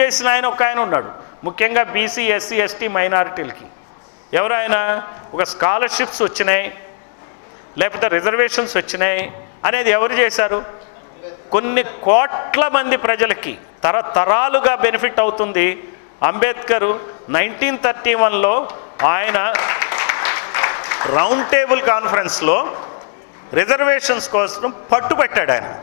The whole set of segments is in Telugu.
చేసిన ఆయన ఒక ఆయన ఉన్నాడు. ముఖ్యంగా బీసీ ఎస్సీ ఎస్టీ మైనారిటీలకి. ఎవరైనా ఒక స్కాలర్షిప్స్ వచ్చినాయి లేకపోతే రిజర్వేషన్స్ వచ్చినాయి అనేది ఎవరు చేశారు? కొన్ని కోట్ల మంది ప్రజలకి తరతరాలుగా బెనిఫిట్ అవుతుంది అంబేద్కర్. నైన్టీన్ థర్టీ వన్లో ఆయన రౌండ్ టేబుల్ కాన్ఫరెన్స్లో రిజర్వేషన్స్ కోసం పట్టుబట్టాడు ఆయన.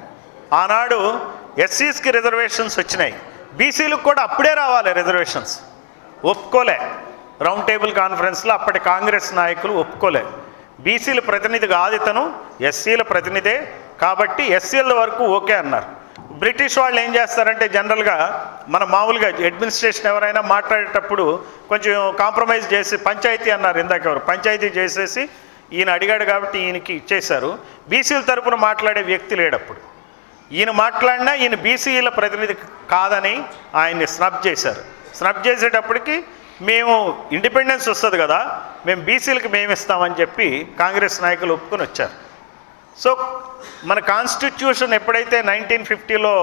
ఆనాడు ఎస్సీస్కి రిజర్వేషన్స్ వచ్చినాయి. బీసీలకు కూడా అప్పుడే రావాలి రిజర్వేషన్స్ ఒప్పుకోలే. రౌండ్ టేబుల్ కాన్ఫరెన్స్లో అప్పటి కాంగ్రెస్ నాయకులు ఒప్పుకోలే. బీసీల ప్రతినిధి కాదు ఇతను ఎస్సీల ప్రతినిధే కాబట్టి ఎస్సీల వరకు ఓకే అన్నారు. బ్రిటిష్ వాళ్ళు ఏం చేస్తారంటే జనరల్గా మన మామూలుగా అడ్మినిస్ట్రేషన్ ఎవరైనా మాట్లాడేటప్పుడు కొంచెం కాంప్రమైజ్ చేసి పంచాయతీ అన్నారు ఇందాక ఎవరు. పంచాయతీ చేసేసి ఈయన అడిగాడు కాబట్టి ఈయనకి ఇచ్చేశారు. బీసీల తరపున మాట్లాడే వ్యక్తి లేడప్పుడు. ఈయన మాట్లాడినా ఈయన బీసీల ప్రతినిధి కాదని ఆయన్ని స్నబ్ చేశారు. స్నబ్ చేసేటప్పటికి మేము ఇండిపెండెన్స్ వస్తుంది కదా మేము బీసీలకు మేము ఇస్తామని చెప్పి కాంగ్రెస్ నాయకులు ఒప్పుకొని వచ్చారు. సో మన కాన్స్టిట్యూషన్ ఎప్పుడైతే నైన్టీన్ ఫిఫ్టీలో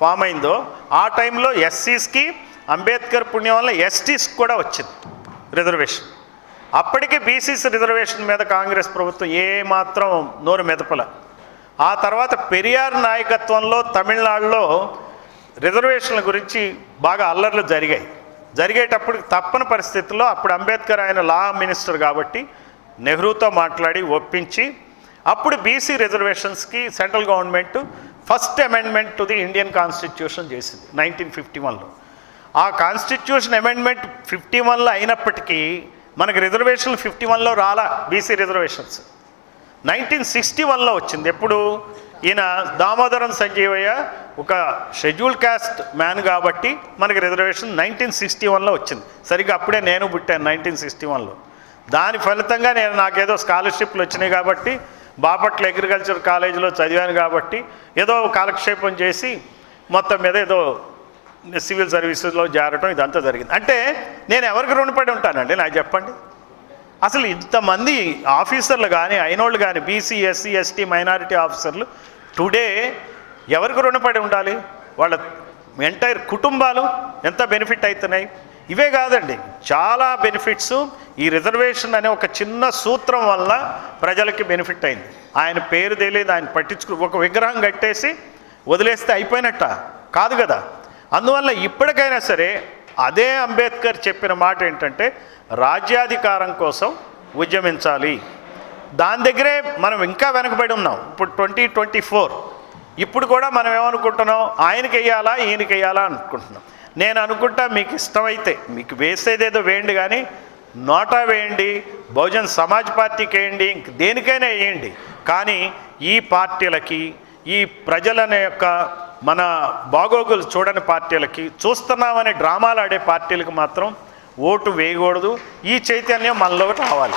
ఫామ్ అయిందో ఆ టైంలో ఎస్సీస్కి అంబేద్కర్ పుణ్యం వల్ల ఎస్టీస్ కూడా వచ్చింది రిజర్వేషన్. అప్పటికే బీసీస్ రిజర్వేషన్ మీద కాంగ్రెస్ ప్రభుత్వం ఏమాత్రం నోరు మెదపల. ఆ తర్వాత పెరియార్ నాయకత్వంలో తమిళనాడులో రిజర్వేషన్ల గురించి బాగా అల్లర్లు జరిగాయి. జరిగేటప్పుడు తప్పని పరిస్థితుల్లో అప్పుడు అంబేద్కర్ ఆయన లా మినిస్టర్ కాబట్టి నెహ్రూతో మాట్లాడి ఒప్పించి అప్పుడు BC రిజర్వేషన్స్కి central government first amendment to the Indian constitution చేసింది నైన్టీన్ ఫిఫ్టీ వన్లో. ఆ కాన్స్టిట్యూషన్ అమెండ్మెంట్ ఫిఫ్టీ వన్లో అయినప్పటికీ మనకి రిజర్వేషన్లు ఫిఫ్టీ వన్లో రాలా బీసీ రిజర్వేషన్స్. నైన్టీన్ సిక్స్టీ వన్లో వచ్చింది. ఎప్పుడు? ఈయన దామోదరం సంజీవయ్య ఒక షెడ్యూల్ కాస్ట్ మ్యాన్ కాబట్టి మనకి రిజర్వేషన్ నైన్టీన్ సిక్స్టీ వన్లో వచ్చింది. సరిగ్గా అప్పుడే నేను పుట్టాను నైన్టీన్ సిక్స్టీ వన్లో. దాని ఫలితంగా నేను నాకేదో స్కాలర్షిప్లు వచ్చినాయి కాబట్టి బాపట్ల అగ్రికల్చర్ కాలేజీలో చదివాను కాబట్టి ఏదో కాలక్షేపం చేసి మొత్తం మీద ఏదో సివిల్ సర్వీసెస్లో చేరటం ఇదంతా జరిగింది. అంటే నేను ఎవరికి రుణపడి ఉంటానండి? నాకు చెప్పండి. అసలు ఇంతమంది ఆఫీసర్లు కానీ అయినోళ్ళు కానీ బీసీ ఎస్సీ ఎస్టీ మైనారిటీ ఆఫీసర్లు టుడే ఎవరికి రుణపడి ఉండాలి? వాళ్ళ ఎంటైర్ కుటుంబాలు ఎంత బెనిఫిట్ అవుతున్నాయి ఇవే కాదండి. చాలా బెనిఫిట్స్ ఈ రిజర్వేషన్ అనే ఒక చిన్న సూత్రం వల్ల ప్రజలకి బెనిఫిట్ అయింది. ఆయన పేరు తెలియదు ఆయన పట్టించుకు ఒక విగ్రహం కట్టేసి వదిలేస్తే అయిపోయినట్ట. కాదు కదా. అందువల్ల ఇప్పటికైనా సరే అదే అంబేద్కర్ చెప్పిన మాట ఏంటంటే రాజ్యాధికారం కోసం ఉద్యమించాలి. దాని దగ్గరే మనం ఇంకా వెనకబడి ఉన్నాం. ఇప్పుడు ట్వంటీ ట్వంటీ ఫోర్. ఇప్పుడు కూడా మనం ఏమనుకుంటున్నాం? ఆయనకి వెయ్యాలా ఈయనకి వెయ్యాలా అనుకుంటున్నాం. నేను అనుకుంటా మీకు ఇష్టమైతే మీకు వేసేదేదో వేయండి కానీ నోటా వేయండి బహుజన్ సమాజ్ పార్టీకి వేయండి ఇంక దేనికైనా వేయండి. కానీ ఈ పార్టీలకి ఈ ప్రజలనే యొక్క మన బాగోగులు చూడని పార్టీలకి చూస్తున్నామనే డ్రామాలు ఆడే పార్టీలకు మాత్రం ఓటు వేయకూడదు. ఈ చైతన్యం మనలో రావాలి.